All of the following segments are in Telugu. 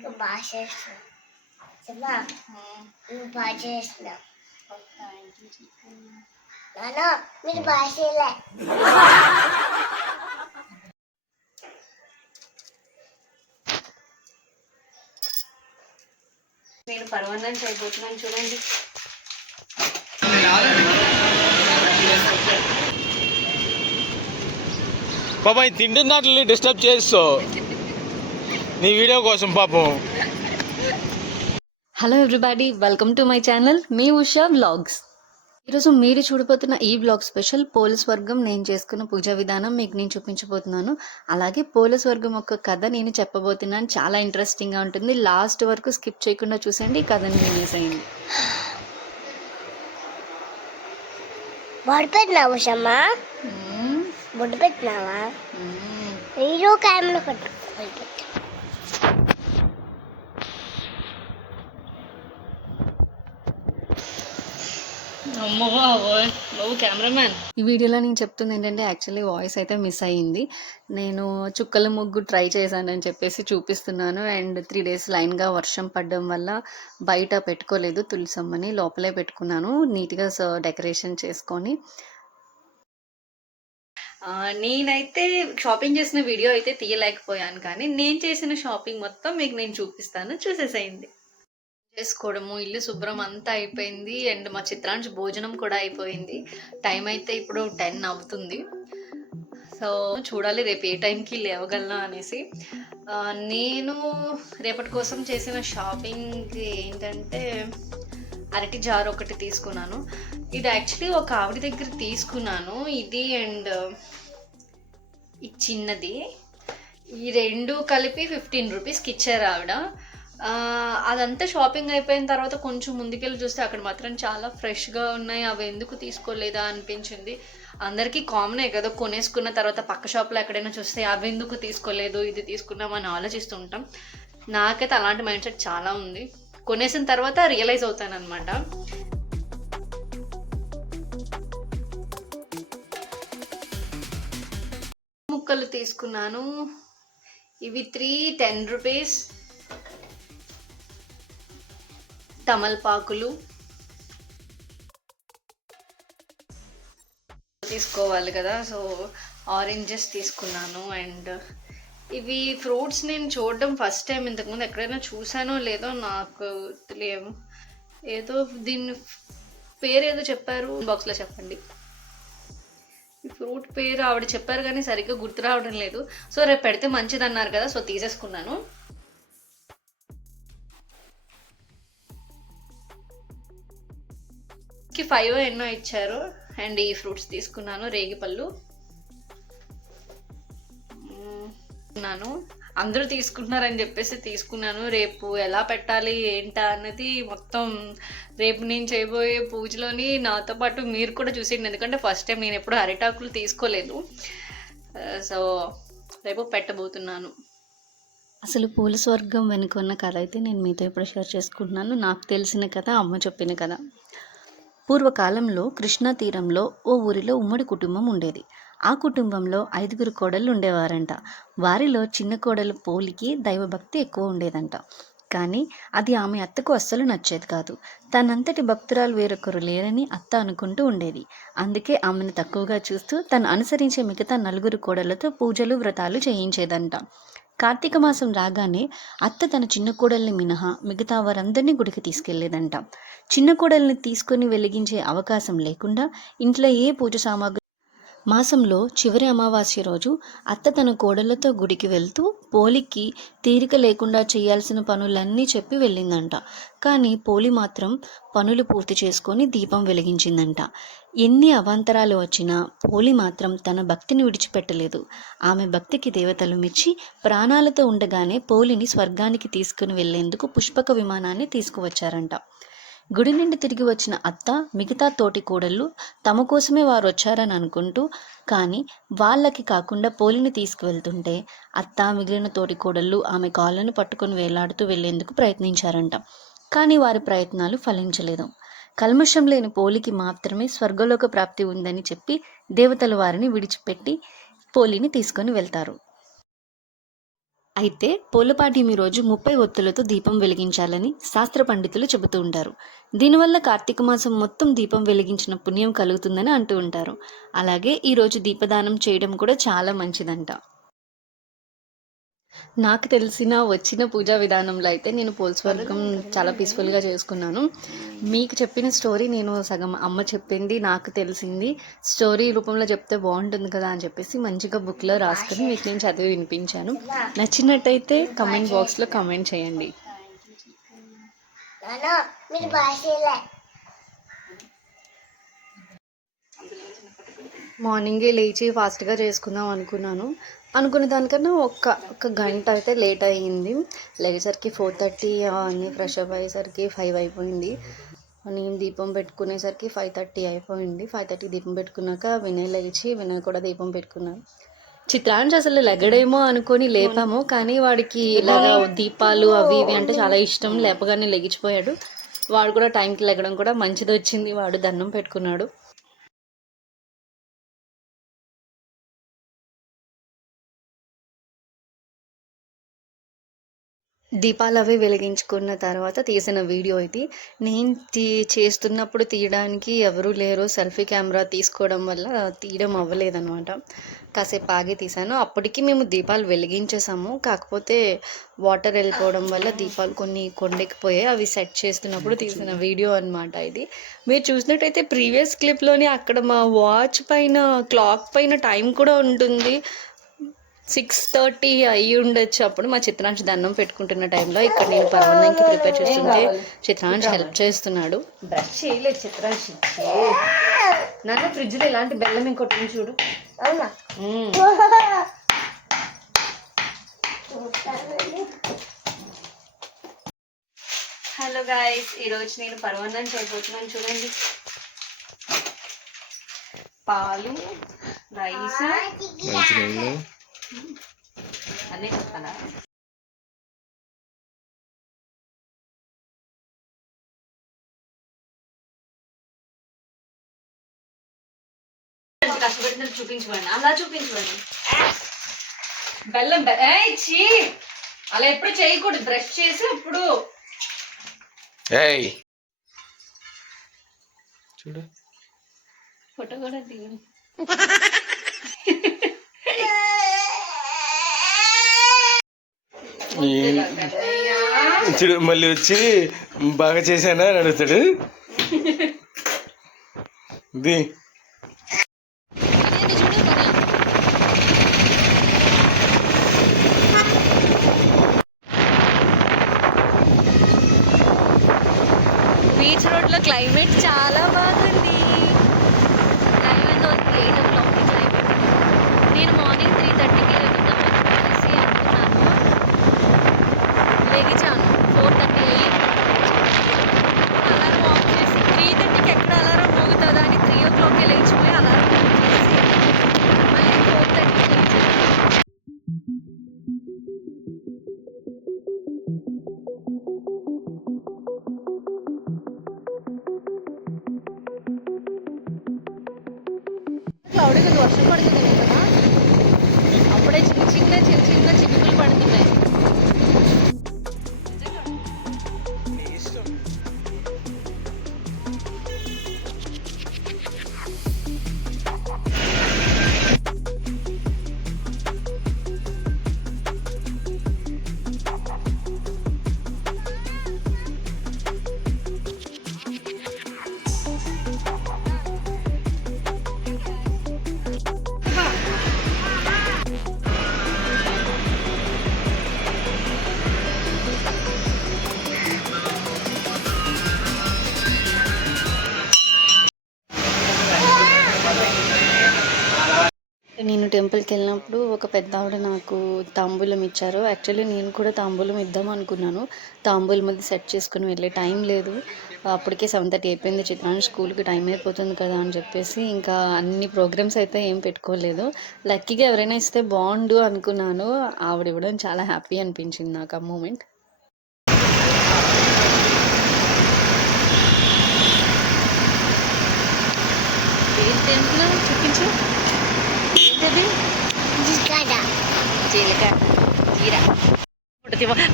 నువ్వు బాగా చేస్తున్నావు చెప్పా నువ్వు బాగా చేస్తున్నావు నాన్న మీరు బాగా చేయలే నేను పర్వన్నం చేయబోతున్నాను చూడండి పాపం ఈ తింటున్నట్లు డిస్టర్బ్ చేస్తూ నీ వీడియో కోసం పాపం. Hello everybody welcome to my channel me Usha vlogs ఈరోజు మీరు చూడబోతున్న ఈ బ్లాగ్ స్పెషల్ పోలీస్ వర్గం నేను చేసుకున్న పూజా విధానం మీకు నేను చూపించబోతున్నాను. అలాగే పోలీస్ వర్గం యొక్క కథ నేను చెప్పబోతున్నాను. చాలా ఇంట్రెస్టింగ్గా ఉంటుంది. లాస్ట్ వరకు స్కిప్ చేయకుండా చూసండి ఈ కథని వినేసేయండి బొడ్డు పెట్టినావు బొడ్డు పెట్టినావా? నువ్వు కెమెరామ్యాన్. ఈ వీడియోలో నేను చెప్తుంది ఏంటంటే యాక్చువల్లీ వాయిస్ అయితే మిస్ అయ్యింది. నేను చుక్కల ముగ్గు ట్రై చేశానని చెప్పేసి చూపిస్తున్నాను. అండ్ త్రీ డేస్ లైన్గా వర్షం పడడం వల్ల బయట పెట్టుకోలేదు తులసమ్మని లోపలే పెట్టుకున్నాను. నీట్గా డెకరేషన్ చేసుకొని. నేనైతే షాపింగ్ చేసిన వీడియో అయితే తీయలేకపోయాను కానీ నేను చేసిన షాపింగ్ మొత్తం మీకు నేను చూపిస్తాను. చూసేసేయండి. చేసుకోవడము ఇల్లు శుభ్రం అంతా అయిపోయింది. అండ్ మా చిత్రాంశ భోజనం కూడా అయిపోయింది. టైం అయితే ఇప్పుడు టెన్ అవుతుంది. సో చూడాలి రేపు ఏ టైంకి లేవగలనా అనేసి. నేను రేపటి కోసం చేసిన షాపింగ్ ఏంటంటే అరటి జార్ ఒకటి తీసుకున్నాను. ఇది యాక్చువల్లీ ఒక ఆవిడ దగ్గర తీసుకున్నాను. ఇది అండ్ ఈ చిన్నది. ఈ రెండు కలిపి ఫిఫ్టీన్ రూపీస్కి ఇచ్చారు ఆవిడ. అదంతా షాపింగ్ అయిపోయిన తర్వాత కొంచెం ముందుకెళ్ళి చూస్తే అక్కడ మాత్రం చాలా ఫ్రెష్గా ఉన్నాయి. అవి ఎందుకు తీసుకోలేదా అనిపించింది. అందరికీ కామనే కదా కొనేసుకున్న తర్వాత పక్క షాప్లో ఎక్కడైనా చూస్తే అవి ఎందుకు తీసుకోలేదు ఇది తీసుకున్నామని ఆలోచిస్తుంటాం. నాకైతే అలాంటి మైండ్ సెట్ చాలా ఉంది. కొనేసిన తర్వాత రియలైజ్ అవుతాను అనమాట ముక్కలు తీసుకున్నాను. ఇవి త్రీ టెన్ రూపీస్. తమలపాకులు తీసుకోవాలి కదా సో ఆరెంజెస్ తీసుకున్నాను అండ్ ఇవి ఫ్రూట్స్ నేను చూడడం ఫస్ట్ టైం ఇంతకుముందు ఎక్కడైనా చూసానో లేదో నాకు తెలియదు. ఏదో దీని పేరు ఏదో చెప్పారు బాక్స్లో చెప్పండి. ఈ ఫ్రూట్ పేరు ఆవిడ చెప్పారు కానీ సరిగ్గా గుర్తు రావడం లేదు. సో రేపు పెడితే మంచిది అన్నారు కదా సో తీసేసుకున్నాను. ఫైవ్ ఎన్నో ఇచ్చారు. అండ్ ఈ ఫ్రూట్స్ తీసుకున్నాను రేగిపళ్ళు. మ్మ్. తీసుకున్నాను అందరూ తీసుకుంటున్నారని చెప్పేసి తీసుకున్నాను. రేపు ఎలా పెట్టాలి ఏంటా అన్నది మొత్తం రేపు నేను చేయబోయే పూజలోని నాతో పాటు మీరు కూడా చూసేయండి. ఎందుకంటే ఫస్ట్ టైం నేను ఎప్పుడు అరిటాకులు తీసుకోలేదు. సో రేపు పెట్టబోతున్నాను. అసలు పూల స్వర్గం వెనుక ఉన్న కథ అయితే నేను మీతో ఎప్పుడు షేర్ చేసుకుంటున్నాను. నాకు తెలిసిన కథ అమ్మ చెప్పిన కథ. పూర్వకాలంలో కృష్ణా తీరంలో ఓ ఊరిలో ఉమ్మడి కుటుంబం ఉండేది. ఆ కుటుంబంలో ఐదుగురు కోడళ్ళు ఉండేవారంట వారిలో చిన్న కోడలు పోలికి దైవభక్తి ఎక్కువ ఉండేదంట. కానీ అది ఆమె అత్తకు అస్సలు నచ్చేది కాదు. తనంతటి భక్తురాలు వేరొకరు లేరని అత్త అనుకుంటూ ఉండేది. అందుకే ఆమెను తక్కువగా చూస్తూ తను అనుసరించే మిగతా నలుగురు కోడలతో పూజలు వ్రతాలు చేయించేదంట. కార్తీక మాసం రాగానే అత్త తన చిన్న కోడల్ని మినహా మిగతా వారందరినీ గుడికి తీసుకెళ్ళేదంట. చిన్న కోడల్ని తీసుకొని వెలిగించే అవకాశం లేకుండా ఇంట్లో ఏ పూజ సామాగ్రి మాసంలో చివరి అమావాస్య రోజు అత్త తన కోడళ్ళతో గుడికి వెళ్తూ పోలికి తీరిక లేకుండా చేయాల్సిన పనులన్నీ చెప్పి వెళ్ళిందంట. కానీ పోలి మాత్రం పనులు పూర్తి చేసుకొని దీపం వెలిగించిందంట. ఎన్ని అవాంతరాలు వచ్చినా పోలి మాత్రం తన భక్తిని విడిచిపెట్టలేదు. ఆమె భక్తికి దేవతలు మెచ్చి ప్రాణాలతో ఉండగానే పోలిని స్వర్గానికి తీసుకుని వెళ్ళేందుకు పుష్పక విమానాన్ని తీసుకువచ్చారంట. గుడి నుండి తిరిగి వచ్చిన అత్త మిగతా తోటి కోడళ్ళు తమ కోసమే వారు వచ్చారని అనుకుంటూ కానీ వాళ్ళకి కాకుండా పోలిని తీసుకువెళ్తుంటే అత్త మిగిలిన తోటి కోడళ్ళు ఆమె కాళ్ళను పట్టుకొని వేలాడుతూ వెళ్ళేందుకు ప్రయత్నించారంట. కానీ వారి ప్రయత్నాలు ఫలించలేదు. కల్మషం లేని పోలికి మాత్రమే స్వర్గలోక ప్రాప్తి ఉందని చెప్పి దేవతలు వారిని విడిచిపెట్టి పోలిని తీసుకొని వెళ్తారు. అయితే పోలపాఠ్యం రోజు ముప్పై ఒత్తులతో దీపం వెలిగించాలని శాస్త్ర పండితులు చెబుతూ ఉంటారు. దీనివల్ల కార్తీక మాసం మొత్తం దీపం వెలిగించిన పుణ్యం కలుగుతుందని అంటూ ఉంటారు. అలాగే ఈ రోజు దీపదానం చేయడం కూడా చాలా మంచిదంట. నాకు తెలిసిన వచ్చిన పూజా విధానంలో అయితే నేను పోల్స్వర్గం చాలా పీస్ఫుల్గా చేసుకున్నాను. మీకు చెప్పిన స్టోరీ నేను సగం అమ్మ చెప్పింది నాకు తెలిసింది. స్టోరీ రూపంలో చెప్తే బాగుంటుంది కదా అని చెప్పేసి మంచిగా బుక్లో రాసుకుని మీకు నేను చదివి వినిపించాను. నచ్చినట్టయితే కమెంట్ బాక్స్లో కమెంట్ చేయండి. మార్నింగే లేచి ఫాస్ట్గా చేసుకుందాం అనుకున్నాను. అనుకున్న దానికన్నా ఒక్క ఒక గంట అయితే లేట్ అయ్యింది. లేచేసరికి ఫోర్ థర్టీ అని ఫ్రెష్ అప్ అయ్యేసరికి ఫైవ్ అయిపోయింది. నేను దీపం పెట్టుకునేసరికి ఫైవ్ థర్టీ అయిపోయింది. ఫైవ్ థర్టీ దీపం పెట్టుకున్నాక వినయ్ లేచి వినయ్ కూడా దీపం పెట్టుకున్నాను చిత్రాంశ అసలు లెగడేమో అనుకొని లేపాము కానీ వాడికి ఇలాగా దీపాలు అవి ఇవి అంటే చాలా ఇష్టం. లేపగానే లెగిచిపోయాడు. వాడు కూడా టైంకి లెగడం కూడా మంచిది వచ్చింది వాడు దండం పెట్టుకున్నాడు. దీపాలు అవి వెలిగించుకున్న తర్వాత తీసిన వీడియో ఇది. నేను తీ చేస్తున్నప్పుడు తీయడానికి ఎవరూ లేరు. సెల్ఫీ కెమెరా తీసుకోవడం వల్ల తీయడం అవ్వలేదన్నమాట. కాసేపు ఆగి తీసాను అప్పటికి మేము దీపాలు వెలిగించేసాము కాకపోతే వాటర్ వెళ్ళిపోవడం వల్ల దీపాలు కొన్ని కొండెక్కిపోయాయి. అవి సెట్ చేస్తున్నప్పుడు తీసిన వీడియో అనమాట ఇది. మీరు చూసినట్టయితే ప్రీవియస్ క్లిప్లోని అక్కడ మా వాచ్ పైన క్లాక్ పైన టైం కూడా ఉంటుంది. సిక్స్ థర్టీ అయ్యి ఉండొచ్చు అప్పుడు మా చిత్రాంశ్ దండం పెట్టుకుంటున్న టైంలో ఇక్కడ నేను పర్వణంకి ప్రిపేర్ చేస్తుంటే చిత్రాంశ్ హెల్ప్ చేస్తున్నాడు. బ్రష్ చేయలేదు చిత్రాంశ్. నన్ను ఫ్రిడ్జ్లో ఇలాంటి బెల్లం ఇంకొట్టి చూడు. అవునా. హలో గాయస్ ఈరోజు నేను పర్వన్నం చేయబోతున్నాను చూడండి. పాలు రైస్. అన్నీ చెప్తానా? కష్టపెట్టినట్టు చూపించమండి అలా చూపించమండి బెల్లం ఛీ అలా ఎప్పుడు చేయకూడదు. బ్రష్ చేసి అప్పుడు. ఏయ్! చూడు. ఫోటో కూడా దిగండి చూడు మళ్ళీ వచ్చి బాగా చేశానా అని అడుగుతాడు. ది. బీచ్ రోడ్లో క్లైమేట్ చాలా బాగుంది. టైం ఎంత అవుతుంది? Eight o'clock climate. నేను మార్నింగ్ త్రీ థర్టీకి లెగుద్దామని చెప్పేసి అనుకున్నాను లెగిచాను ఫోర్ థర్టీ అయ్యి అలారం టెంపుల్కి వెళ్ళినప్పుడు ఒక పెద్ద ఆవిడ నాకు తాంబూలం ఇచ్చారు. యాక్చువల్లీ నేను కూడా తాంబూలం ఇద్దాం అనుకున్నాను. తాంబూలం అది సెట్ చేసుకుని వెళ్ళే టైం లేదు. అప్పటికే సెవెన్ థర్టీ అయిపోయింది. చిత్రాన్ని స్కూల్కి టైం అయిపోతుంది కదా అని చెప్పేసి ఇంకా అన్ని ప్రోగ్రామ్స్ అయితే ఏం పెట్టుకోలేదు. లక్కీగా ఎవరైనా ఇస్తే బాగుండు అనుకున్నాను. ఆవిడ ఇవ్వడం చాలా హ్యాపీ అనిపించింది నాకు ఆ మూమెంట్. టెంపుల్ చూపించు ఏంటది జిగాడ జీలకర్ర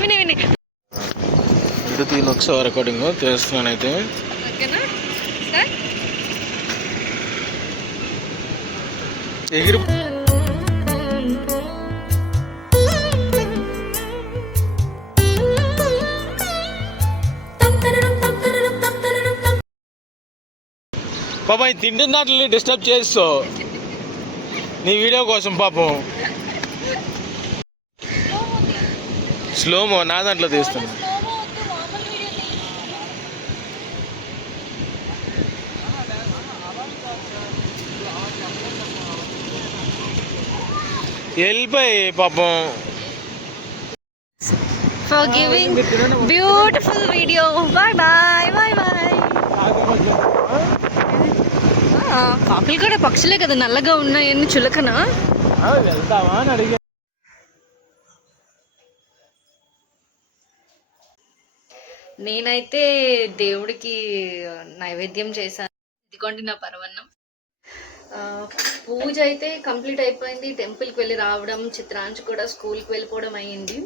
విని విని ఇటు తీను ఒకసారి రికార్డింగ్ చేస్తున్నాను అయితే ఎగిరి పాపం ఈ తింటున్నట్లు డిస్టర్బ్ చేస్తావు. నీ వీడియో కోసం పాపం. స్లోమో నా దాంట్లో తీస్తున్నా. వెళ్ళిపోయి పాపం. For giving beautiful video bye bye bye bye కాకులు కూడా పక్షులే కదా నల్లగా ఉన్నాయని చులకన? వెళ్తావా అని నేనైతే దేవుడికి నైవేద్యం చేశాను. ఇదిగోండి నా పరవన్నం. పూజ అయితే కంప్లీట్ అయిపోయింది. టెంపుల్కి వెళ్ళి రావడం చిత్రాంచి కూడా స్కూల్కి వెళ్ళిపోవడం అయ్యింది.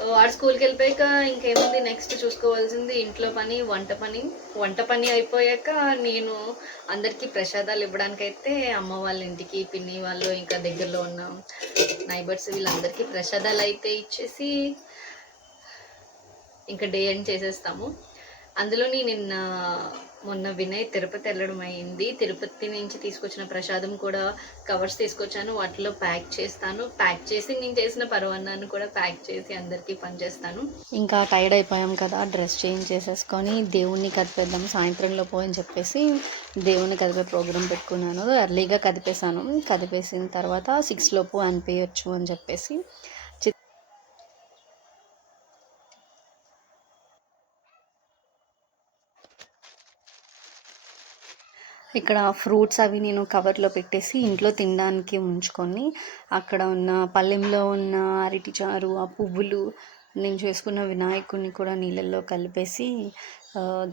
ఆ, వాడు స్కూల్కి వెళ్ళిపోయాక ఇంకేముంది? నెక్స్ట్ చూసుకోవాల్సింది ఇంట్లో పని వంట పని. వంట పని అయిపోయాక నేను అందరికీ ప్రసాదాలు ఇవ్వడానికైతే అమ్మ వాళ్ళ ఇంటికి పిన్ని వాళ్ళు ఇంకా దగ్గరలో ఉన్న నైబర్స్ వీళ్ళందరికీ ప్రసాదాలు అయితే ఇచ్చేసి ఇంకా డే ఎండ్ చేసేస్తాము. అందులోని నిన్న మొన్న వినయ్ తిరుపతి వెళ్ళడం అయింది. తిరుపతి నుంచి తీసుకొచ్చిన ప్రసాదం కూడా కవర్స్ తీసుకొచ్చాను. వాటిలో ప్యాక్ చేస్తాను. ప్యాక్ చేసి నేను చేసిన పరవన్నాన్ని కూడా ప్యాక్ చేసి అందరికీ పనిచేస్తాను ఇంకా టైర్డ్ అయిపోయాం కదా డ్రెస్ చేంజ్ చేసేసుకొని దేవుణ్ణి కదిపేద్దాం సాయంత్రంలో పోని చెప్పేసి దేవుణ్ణి కదిపే ప్రోగ్రామ్ పెట్టుకున్నాను. ఎర్లీగా కదిపేశాను. కదిపేసిన తర్వాత సిక్స్ లోపు అనిపించచ్చు అని చెప్పేసి చి- ఇక్కడ ఫ్రూట్స్ అవి నేను కవర్లో పెట్టేసి ఇంట్లో తినడానికి ఉంచుకొని అక్కడ ఉన్న పల్లెంలో ఉన్న అరటి చారు ఆ పువ్వులు నేను చేసుకున్న వినాయకుడిని కూడా నీళ్ళల్లో కలిపేసి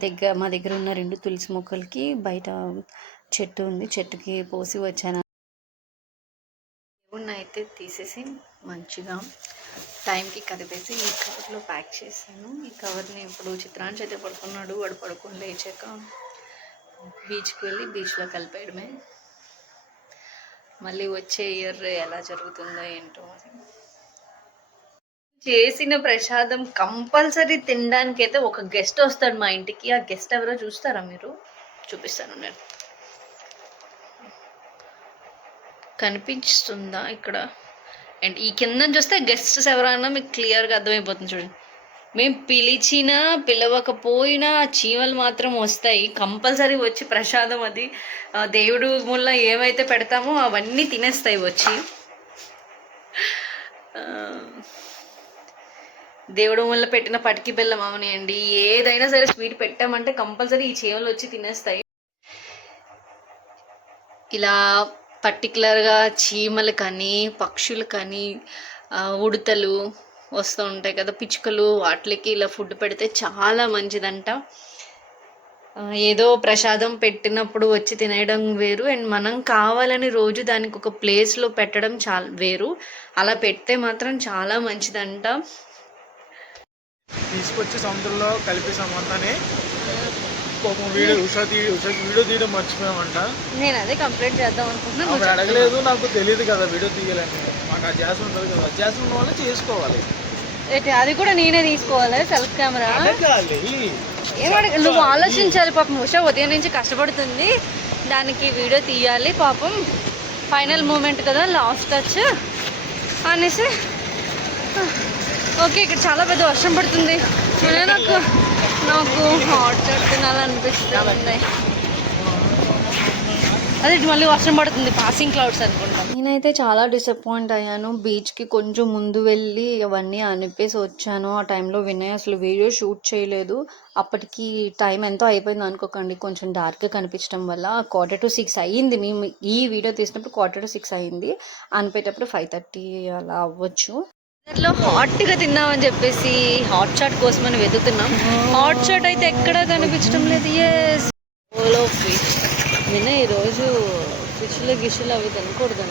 దగ్గర మా దగ్గర ఉన్న రెండు తులసి మొక్కలకి బయట చెట్టు ఉంది. చెట్టుకి పోసి వచ్చాను. దేవుణ్ణి అయితే తీసేసి మంచిగా టైంకి కదిపేసి ఈ కవర్లో ప్యాక్ చేశాను. ఈ కవర్ని ఇప్పుడు చిత్రాంశ అయితే పడుకున్నాడు. వాడు పడుకొని లేచాక బీచ్కి వెళ్ళి బీచ్లో కలిపేయడమే. మళ్ళీ వచ్చే ఇయర్ ఎలా జరుగుతుందో ఏంటో చేసిన ప్రసాదం కంపల్సరీ తినడానికి అయితే ఒక గెస్ట్ వస్తాడు మా ఇంటికి. ఆ గెస్ట్ ఎవరో చూస్తారా మీరు? చూపిస్తాను నేను. కనిపిస్తుందా ఇక్కడ? అండ్ ఈ కింద చూస్తే గెస్ట్స్ ఎవరైనా మీకు క్లియర్గా అర్థమైపోతుంది చూడండి. మేము పిలిచినా పిలవకపోయినా చీమలు మాత్రం వస్తాయి. కంపల్సరీ వచ్చి ప్రసాదం అది. దేవుడు ముళ్ళ ఏమైతే పెడతామో అవన్నీ తినేస్తాయి వచ్చి. దేవుడు వల్ల పెట్టిన పటికి బెల్లం అవనియండి. ఏదైనా సరే స్వీట్ పెట్టామంటే కంపల్సరీ ఈ చీమలు వచ్చి తినేస్తాయి. ఇలా పర్టికులర్గా చీమలు కానీ పక్షులు కానీ ఉడతలు వస్తూ ఉంటాయి కదా పిచ్చుకలు వాటికి ఇలా ఫుడ్ పెడితే చాలా మంచిదంట. ఏదో ప్రసాదం పెట్టినప్పుడు వచ్చి తినేయడం వేరు. అండ్ మనం కావాలని రోజు దానికి ఒక ప్లేస్లో పెట్టడం చాలా వేరు. అలా పెడితే మాత్రం చాలా మంచిదంట. తీసుకొచ్చి సముద్రంలో కలిపేసాం అంతానే పాపం వీడియో ఉషా తీ ఉషా వీడియో తీయడం మర్చిపోయామంట. నేను అదే కంప్లైంట్ చేద్దాం అనుకుంటున్నాను అడగలేదు నాకు తెలియదు కదా వీడియో తీయాలని. మాకు ఆ జాస్ ఉంటుంది కదా జాస్ ఉన్న వాళ్ళు చేసుకోవాలి. అది కూడా నేనే తీసుకోవాలి? సెల్ఫ్ కెమెరా ఏమడగ నువ్వు ఆలోచించాలి పాపం ఉష ఉదయం నుంచి కష్టపడుతుంది. దానికి వీడియో తీయాలి పాపం. ఫైనల్ మూమెంట్ కదా లాస్ట్ టచ్ అనేసి. ఓకే ఇక్కడ చాలా పెద్ద వర్షం పడుతుంది. నాకు నాకు హాట్ తినాలనిపిస్తుంది. అదే మళ్ళీ వర్షం పడుతుంది పాసింగ్ క్లౌడ్స్ అనుకుంటా. నేనైతే చాలా డిసప్పాయింట్ అయ్యాను. బీచ్కి కొంచెం ముందు వెళ్ళి అవన్నీ అనిపేసి వచ్చాను. ఆ టైంలో వినయ్ అసలు వీడియో షూట్ చేయలేదు. అప్పటికి టైం ఎంతో అయిపోయింది అనుకోకండి. కొంచెం డార్క్గా కనిపించడం వల్ల క్వార్టర్ టు సిక్స్ అయ్యింది. మేము ఈ వీడియో తీసినప్పుడు క్వార్టర్ టు సిక్స్ అయ్యింది. అనిపేటప్పుడు ఫైవ్ థర్టీ అలా అవ్వచ్చు. దాంట్లో హాట్గా తిందామని చెప్పేసి హాట్ చాట్ కోసమని వెతుకుతున్నాం. హాట్ చాట్ అయితే ఎక్కడా కనిపించడం లేదు. ఎస్ ఫిష్ నిన్న ఈరోజు ఫిష్లు గిష్లు అవి తినకూడదు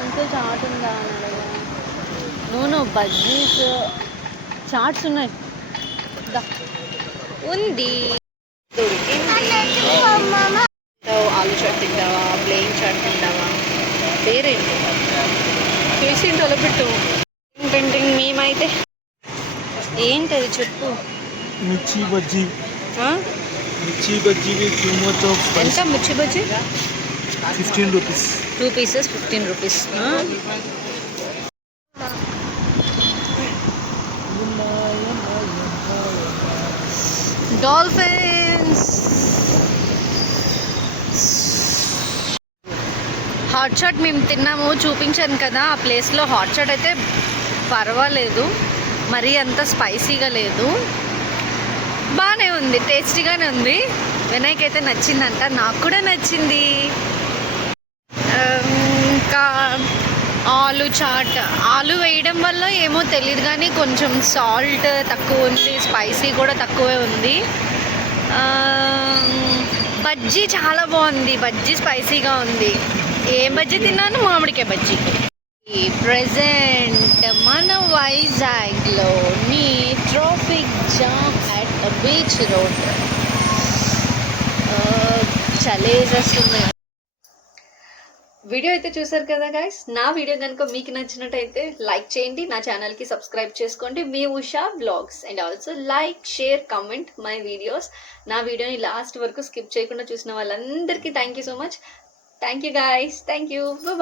అంతే చాట్ ఉందా అని అడగా. నో నో బజ్జీస్ చాట్స్ ఉన్నాయి. ఉంది. ఆలు చాట్ తింటావా ప్లెయిన్ చాట్ తింటావా? పేరేంటి? పేషెంట్ అలా పెట్టు పెయింటింగ్ మేమైతే? ఏంటది చెప్పు. Mirchi bajji? Mirchi bajji with too much of ఎంత mirchi bajji fifteen rupees. Two pieces fifteen rupees. Dolphins. Hot shot మేము తిన్నాము చూపించాను కదా. ఆ ప్లేస్లో హాట్ షాట్ అయితే పర్వాలేదు. మరీ అంత స్పైసీగా లేదు. బాగానే ఉంది టేస్టీగానే ఉంది. వినాయక్ అయితే నచ్చిందంట నాకు కూడా నచ్చింది. ఇంకా ఆలు చాట్ ఆలు వేయడం వల్ల ఏమో తెలియదు కానీ కొంచెం సాల్ట్ తక్కువ ఉంది స్పైసీ కూడా తక్కువే ఉంది. బజ్జీ చాలా బాగుంది బజ్జీ స్పైసీగా ఉంది. ఏం బజ్జీ తిన్నాను? మామిడికాయ బజ్జీ. ప్రజెంట్ మన వైజాగ్లోని ట్రాఫిక్ జామ్ బీచ్ రోడ్. చలేసేస్తుంది వీడియో అయితే చూసారు కదా గైస్ నా వీడియో కనుక మీకు నచ్చినట్టయితే లైక్ చేయండి. నా ఛానల్కి సబ్స్క్రైబ్ చేసుకోండి. మీ Usha blogs and also like share comment my videos నా వీడియోని లాస్ట్ వరకు స్కిప్ చేయకుండా చూసిన వాళ్ళందరికీ thank you so much thank you guys thank you bye